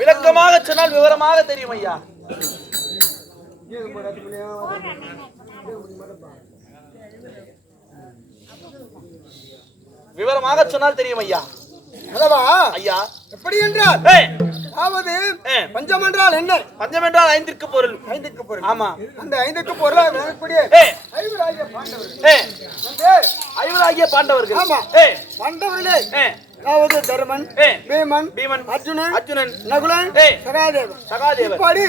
விளக்கமாக சொன்னால் விவரமாக தெரியும் ஐயா. விவரமாக சொன்னால் தெரியும் ஐயா. ஐயா எப்படி என்றால் அதாவது பஞ்சம் என்றால் என்ன? பஞ்சம் என்றால் ஐந்திற்கு பொருள். ஐந்துக்கு பொருள். ஆமா. அந்த ஐந்துக்கு பொருளாக விளங்கக்கூடிய ஐவராகிய பாண்டவர்கள். ஐவராகிய பாண்டவர்கள். ஆமா. பாண்டவர்களே அதாவது தர்மன், பீமன், அர்ஜுனன், நகுலன், சகாதேவன். இப்படி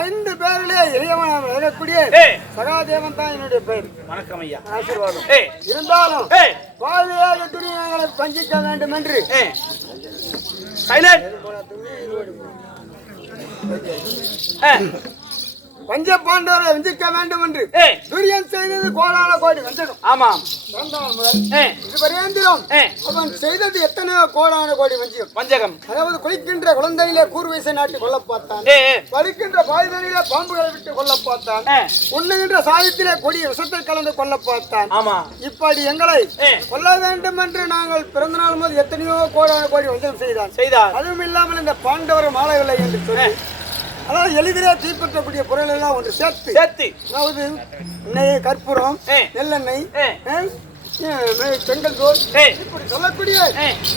5 பேரிலே இளையவன் விளங்கக்கூடிய சகாதேவன் தான் என்னுடைய பெயர். வணக்கம் ஐயா. ஆசீர்வாதம். இருந்தாலும் பாதியாக துரியங்களை பஞ்சிக்க வேண்டும் என்று பஞ்ச பாண்டவரை வஞ்சிக்க வேண்டும் என்று துரியன் செய்தது கோடான கோடி வஞ்சகம். ஆமாம். இதுவரையந்திரம் அவன் செய்தது எத்தனையோ கோடான கோடி வஞ்சகம். அதாவது குளிக்கின்ற குழந்தையிலே கூர்வீசை நாட்டி கொல்ல பார்த்தான். படுக்கின்ற பாய்தனிலே பாம்புகளை விட்டு கொல்ல பார்த்தான். உண்ணுகின்ற சாதத்திலே கொடிய விஷத்தை கலந்து கொல்ல பார்த்தான். இப்படி எங்களை கொல்ல வேண்டும் என்று நாங்கள் பிறந்த நாள் போது எத்தனையோ கோடான கோடி வஞ்சகம் செய்தான். அதுவும் இல்லாமல் இந்த பாண்டவர் மாலைகளை என்று சொல்லி அதாவது எளிதிலே தீப்பற்றக்கூடிய பொருள் எல்லாம் ஒன்று சேர்த்து அதாவது கற்பூரம், நெல்லெண்ணெய், செங்கல் தோல் இப்படி சொல்லக்கூடிய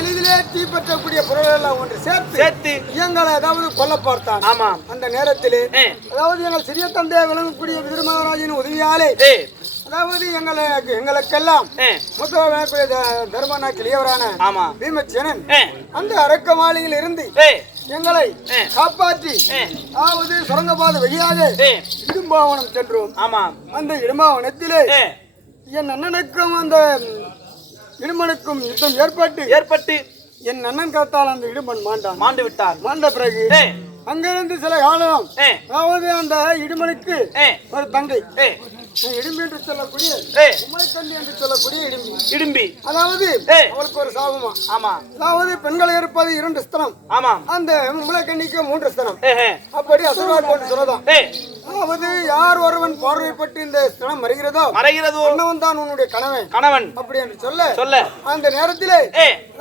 எளிதிலே தீப்பற்றக்கூடிய பொருள் எல்லாம் ஒன்று சேர்த்து எங்களை அதாவது கொல்ல பார்த்தான். அந்த நேரத்திலே அதாவது எங்கள் சிறிய தந்தையை விளங்கக்கூடிய விருமராஜின் உதவியாலே அதாவது எங்களுக்கெல்லாம் தர்மனாக்கு இளையவரான பீமசேனன் அந்த அரக்க மாளிகையில் இருந்து எங்களை காப்பாற்றி அதாவது சுரங்கப்பாதை வழியாக இடும்பாவனம் சென்றோம். அந்த இடும்பாவனத்திலே என் அண்ணனுக்கும் அந்த இடுமனுக்கும் யுத்தம் ஏற்பட்டு என் அண்ணன் காத்தால் அந்த இடுமன் மாண்ட பிறகு அங்கிருந்து சில காலம் அதாவது அந்த இடுமனுக்கு ஒரு தங்கை இடும்பி என்று சொல்லக்கூடிய உமைத்தண்டி என்று சொல்லக்கூடிய இடும்பி அதாவது அவளுக்கு ஒரு சாபமா. அதாவது பெண்களை இருப்பது 2 ஸ்தனம். அந்த உமைக்கண்ணிக்கு 3 ஸ்தனம். அப்படி அசுரவார் போட்டு சொல்லதான். அதாவது யார் ஒருவன் பார்வைப்பட்டு இந்த ஸ்தனம் மறைகிறதோ அண்ணவன் தான் உன்னுடைய கணவன் அப்படி என்று சொல்ல அந்த நேரத்திலே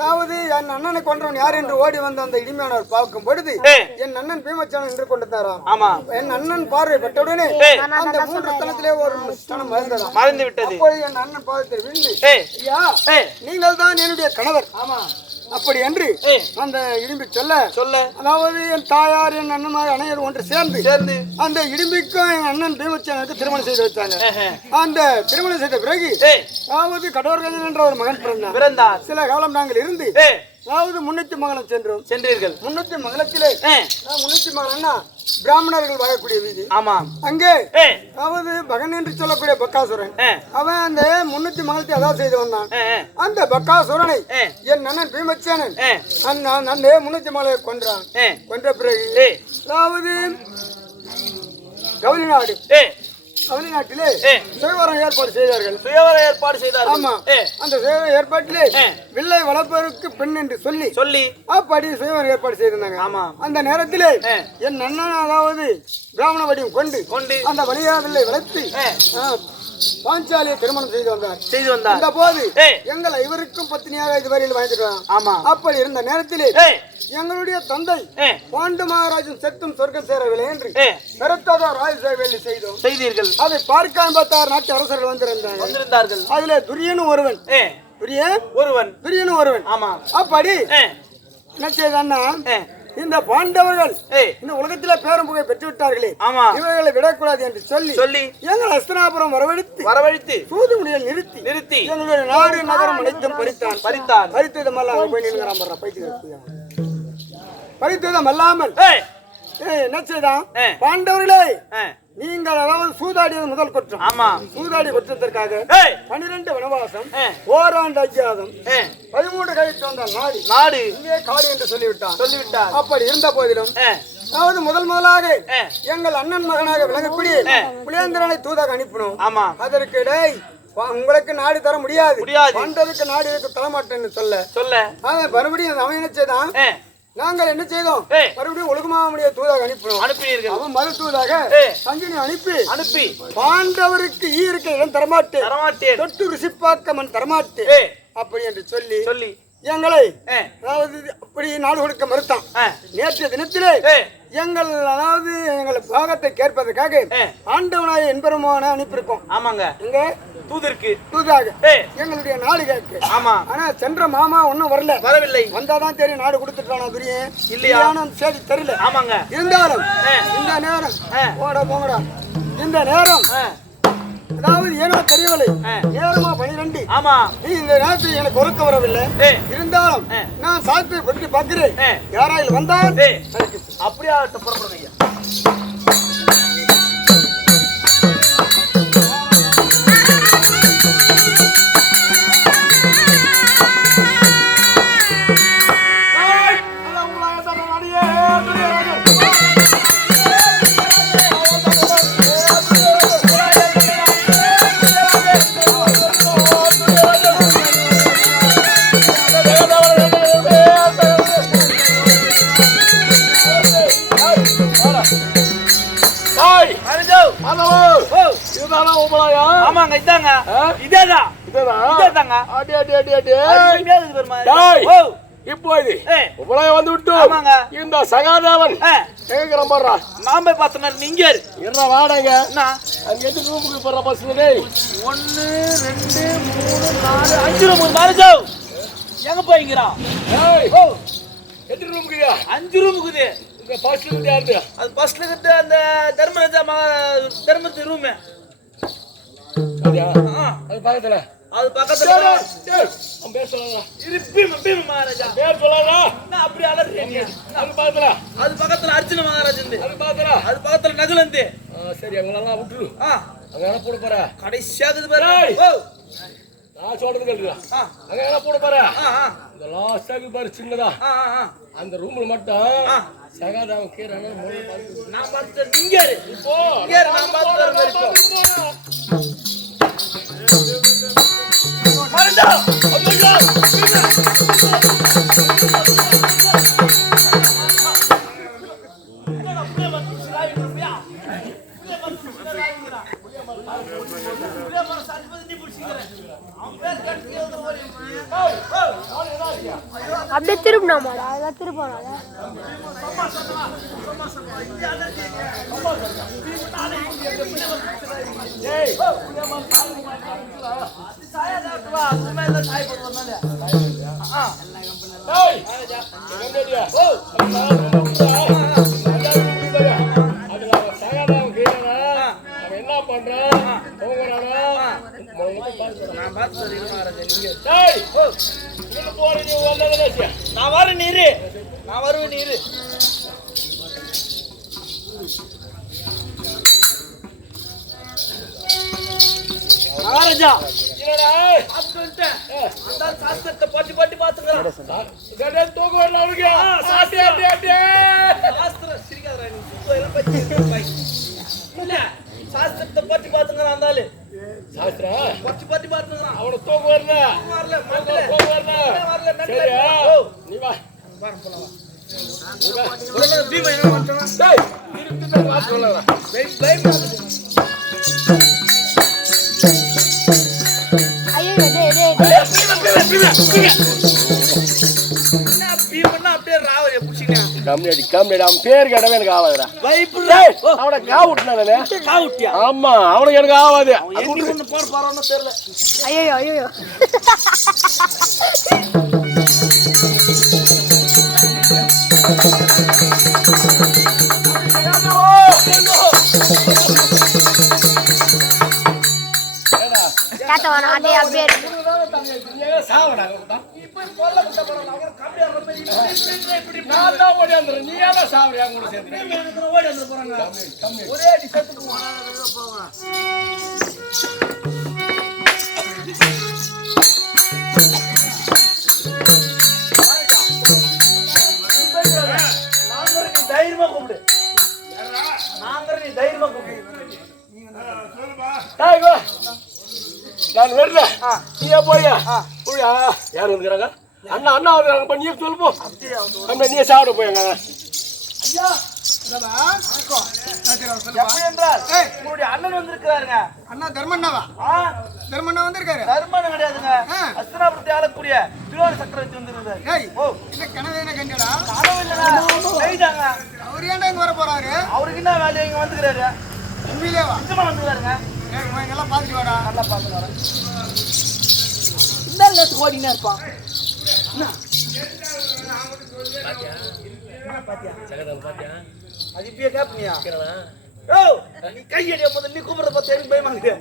அதாவது என் அண்ணனை கொன்றவன் யார் என்று ஓடி வந்த அந்த இடிமையானவர் பார்க்கும் பொழுது என் அண்ணன் பீமச்சேனன் என்று கொண்டிருந்தாராம். என் அண்ணன் பார்வைப்பட்டவுடனே அந்த 3 ஸ்தனத்திலே ஒரு மறைந்து விட்டது. என் அண்ணன் பாதத்தில் விழுந்து நீங்கள் தான் என்னுடைய கணவர் அப்படி என்று அந்த இடும்பி சொல்ல அதாவது என் தாயார் என் அண்ணன் அனைவரும் ஒன்று சேர்ந்து அந்த இடும்பிக்கும் என் அண்ணன் பீமச்சேனனுக்கு திருமணம் செய்து வச்சாங்க. அந்த திருமணம் செய்த பிறகு அதாவது கடோர்கஞ்சன் என்ற ஒரு மகன் பிறந்தார். சில காலம் நாங்கள் இருந்து அதாவது முன்னூத்தி மங்கலம் சென்றீர்கள். முன்னூத்தி மங்கலத்திலே முன்னூத்தி மங்கலம்னா பிராமணர்கள் வாழக்கூடிய வீதி. அங்கே அதாவது பகன் என்று சொல்லக்கூடிய பக்காசுரன் அவன் அந்த முன்னூத்தி மங்கலத்தை அதாவது செய்து வந்தான். அந்த பக்காசுரனை என் அண்ணன் பீமச்சேனன் அந்த முன்னூத்தி மங்களை கொன்ற பிறகு அதாவது கௌரி நாடு தமிழ்நாட்டிலே சுயவரம் ஏற்பாடு செய்தார்கள். சுயவர ஏற்பாடு செய்தார்கள். ஆமா. அந்த சுயவர ஏற்பாட்டிலே வில்லை வளர்ப்பதற்கு பெண் என்று சொல்லி அப்படி சுயவரம் ஏற்பாடு செய்திருந்தாங்க. ஆமா. அந்த நேரத்திலே என் அண்ணன் அதாவது பிராமண வடிவம் கொண்டு அந்த வழியா வில்லை வளர்த்து பாஞ்சாலியை திருமணம் செய்து வந்தார். அந்த போது எங்களை இவருக்கும் பத்தினியாக இதுவரையில் வாழ்ந்துக்கலாம். ஆமா. அப்படி இருந்த நேரத்திலே எங்களுடைய தந்தை பாண்டு மகாராஜன் செத்தும் சொர்க்கம் சேரவில்லை என்று பெருத்ததோ ராஜசேவை செய்தீர்கள். அதை பார்க்க 56 நாட்டு அரசர்கள் வந்திருந்தார்கள். அதுல துரியனும் ஒருவன். ஆமா. அப்படி என்ன செய்தான்னா இந்த பாண்டவர்கள் இந்த உலகத்தில பேரும் புகை பெற்று விட்டார்களே, இவர்களை விடக்கூடாது என்று சொல்லி எங்கள் அஸ்தினாபுரம் வரவழைத்து சூது முடியல் நிறுத்தி எங்களுடைய நாடு நகரம் அனைத்தும் பறித்ததும் அல்லாமல் என்ன செய்தான் பாண்டவர்களே, நீங்கள் அதாவது சூதாடியது முதல் குற்றம். ஆமா. சூதாடி குற்றத்திற்காக 12 வனவாசம், ஓராண்டு அஜ்ஞாதம், 13 கழித்து வந்த நாடு இங்கே காடு என்று சொல்லிவிட்டார். அப்படி இருந்த போதிலும் அதாவது முதலாக எங்கள் அண்ணன் மகனாக விளங்கக்கூடிய புலேந்திரனை தூதாக அனுப்பினோம். ஆமா. அதற்கு உங்களுக்கு நாடு தர முடியாது, வந்ததுக்கு நாடு தரமாட்டேன்னு சொல்ல மறுபடியும் அவன் என்ன செய்தான், நாங்கள் என்ன செய்தோம், மறுபடியும் ஒழுகுமாமுடைய தூதாக அனுப்பினீர்கள். அவன் மறு தூதாக சங்கினி அனுப்பி பாண்டவருக்கு இருக்க இடம் தரமாட்டேன், தொட்டு ருசிப்பாக்க மண் தரமாட்டேன் அப்படி என்று சொல்லி எங்களை அதாவது அப்படி நாடு கொடுக்க மறுத்தான். நேற்றைய தினத்திலே எங்கள் பாகத்தை கேட்பதற்காக ஆண்டவனாய என்பெருமான அனுப்பியிருக்கோம். ஆமாங்க. எங்க தூதாக எங்களுடைய நாடு கேட்கு. ஆமா. ஆனா சென்ற மாமா ஒன்னும் வரவில்லை. வந்தாதான் தெரியும் நாடு கொடுத்துட்டானா துரியன் இல்லையான சரி தெரியல. ஆமாங்க. இருந்தாலும் இந்த நேரம் போங்கடா இந்த நேரம் அதாவது ஏனோ தெரியவில்லை, நேரமா 12. ஆமா. நீ இந்த நேரத்தில் எனக்கு ஒருக்க வரவில்லை. இருந்தாலும் நான் சாத்தியை பற்றி பார்க்கிறேன். யாராயில் வந்தால் அப்படியே புறப்படுங்க. ஆமாங்க. இப்போது வந்து விட்டு இந்த சகாதேவன் நாம பார்த்தனர். நீங்க என்ன வாடங்க எத்தனை ரூமுக்கு போற பஸ் 1 2 3 4 5 ரூம் மாறிச்சோ எங்க போய்ங்கறான்? எத்தனை ரூமுக்கு? 5 ரூமுக்கு. இந்த பஸ்ல இருந்து யாரு? அது பஸ்ல கிட்ட அந்த தர்மத்து ரூம். அது பக்கத்துல அவன் பேர் சொல்லலாம். மகாராஜா பேர் சொல்லலாம். நான் அப்படி அலறேன். அது பக்கத்துல அர்ஜுன மகாராஜன். அது பக்கத்துல நகுலந்து. சரி அவங்களெல்லாம் விட்டுரு. அங்க என்ன போட போற? கடைசியாகுது பாரு. நான் சொல்றது கேளுங்க. அங்க என்ன போட போற? இந்த லாஸ்டாக்கு பாரு சின்னதா. அந்த ரூம்ல மட்டும் சகாதாவன் கீரை நான் பார்த்து நீங்க இப்போ நான் பார்த்து அப்படியே திருப்பினாமாடா, அதான் திருப்பானா? என்ன பண்றேன் நான் வர நீரு நான் வருவேன் நீரு மகாராஜா சாஸ்திரத்தை பாட்டி பாட்டி பாத்துக்கிறேன் சாஸ்திரத்தை பத்தி பத்தி பத்தி பார்த்துக்கிறான். அவனை தூக்க வரல வரல சரியா நீ வா பீமா என்ன பண்றான்? டேய் திருப்பி வாச சொல்லலாம் ஐயோ டேய் பீமன்னா அப்படியே ராவரிய புடிச்சிங்க. கம்மியடி அவன் பேர் கேட்டவே எனக்கு ஆகாதுடா அவனை கா விட்டுனானே காவுட்டியா? ஆமா அவனுக்கு எனக்கு ஆகாது எண்ணி கொண்டு போறோம்னு தெரியல. ஐயோ காத்தவன அதே அப்படியே சாவடா நான் தான் ஓடி வந்துடுறேன் நீ ஏன் சாவடியா கூட சேர்ந்து ஓடி வந்து போறாங்க. ஒரே அடி செத்துக்குவான். தைரியமா கூப்பிடு. நாங்க தைரியமா கூப்பிடு. நான் வரல நீயா போயா போயா யார் வந்துக்கிறாங்க அண்ணா வந்துக்கிறாங்க பண்ணி சொல்லு போ நம்ம நீ சாப்பிட போயாங்க ஐயா எப்படி என்றால் உங்களுடைய அண்ணன் வந்திருக்கிறாருங்க. அண்ணா தர்மண்ணாவா? தர்மண்ணா வந்திருக்காரு. தர்மன் கிடையாதுங்க. அஸ்தினாபுரத்தை ஆளக்கூடிய திரோண சக்கரவர்த்தி வந்திருந்தாரு. ஏய் இந்த கனவு என்ன கண்டடா? கனவு இல்லைங்க செய்தாங்க. அவர் ஏன்டா இங்க வர போறாரு? அவருக்கு என்ன வேலையை இங்க வந்துக்கிறாரு? உண்மையிலேவா? நிஜமா வந்துக்கிறாருங்க. ஏய் இவன் எல்லாம் பாத்துட்டு வாடா. நல்லா பாத்துட்டு வரேன். இந்த நேத்து ஓடினே இருப்பான். அது இப்பயே கேப்பனியா? நீ கையடிய முதல்ல நீ கூப்பிடுறத பார்த்து எனக்கு பயமா இருக்கு.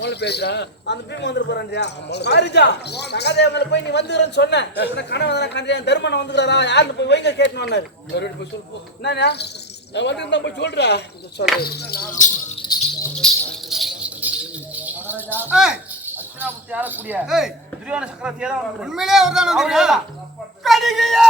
மோள பேசுறா அந்த பீம் வந்து போறான்டியா மாரிஜா சகாதேவங்கள போய் நீ வந்துறன்னு சொன்ன. உன கனவு வந்தா கண்டியா தர்மன் வந்துறாரா யாருன்னு போய் வைங்க கேட்னு வந்தாரு. மறுபடியும் போய் சொல்லு போ என்னண்ணா நான் வந்து நான் போய் சொல்றா சொல்லு. ஏய் அஸ்தினாபுரத்தை ஆளக்கூடிய ஏய் திரோண சக்கரவர்த்தியா தான் வந்திருக்காரு. உண்மையிலேயே அவர்தான் வந்திருக்காரு. அவர்தான். கடிகையா